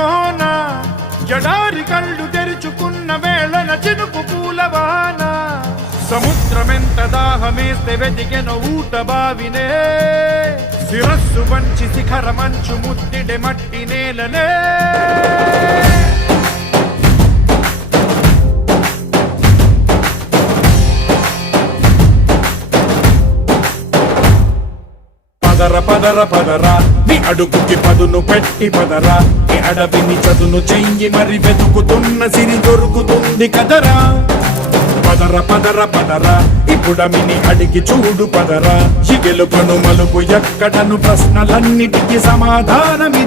కోన జడారి కళ్ళు తెరుచుకున్న వేళన చినుకు పూలవాన సముద్రమెంత దాహమేస్తే వెతికెన ఊట బావినే శిరస్సు వంచి శిఖర మంచు ముద్దిడే మట్టి నేలనే పదర పదర పదరా నీ అడుగుకి పదును పెట్టి పదరా నీ అడవిని చదును చెయ్యి మరి వెతుకుతున్న సిరి దొరుకుతుంది కదరా పదర పదర పదరా ఇప్పుడమిని అడిగి చూడు పదరా ఈ గెలుపను మలుపు ఎక్కడను ప్రశ్నలన్నిటికీ సమాధానమిది